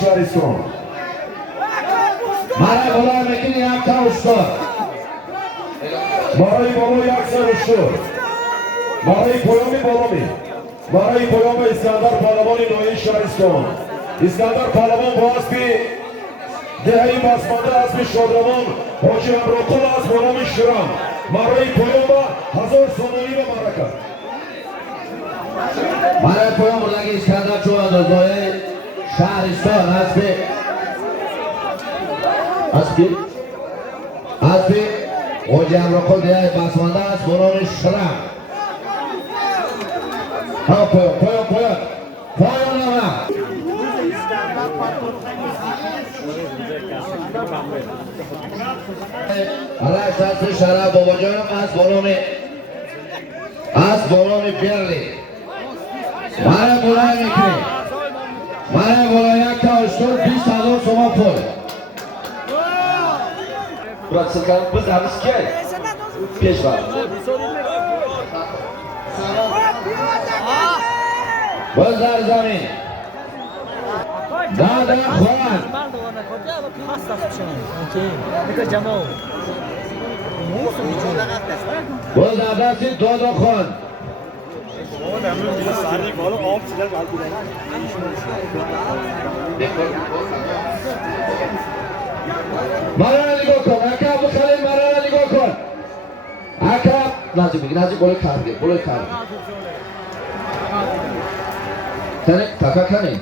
شهرستان مرا بالا میکنی یک تا اشتر برای بالا یک سر اشتر برای پایامی بالامی برای پایام اسکندر پهلوان نوین شهرستان اسکندر پهلوان با اسب دهی بسمانده اسب شادروان حاجی امراتول از بالام شرم برای پایام 1000 سامانی و مرکه برای پایام بردگی اسکندر چون اندازهای شهرستان اسب حاجی امراتول دهی بسمانده از بالام شرم پایان آمد علیه شخص شرف بابا جانم از بالامی بیرلی مرا بلای میکنی مرا بلای یک تا اشتر 20,000 سوم پول برات سلکن بز همیز که پیش بر باز در زمین دادا خوان باز در دستی دادا خوان مرا نگاه کن اکا بخلی مرا نگاه کن اکا نازی بگی نازی بوله کرده تنه تکا کنی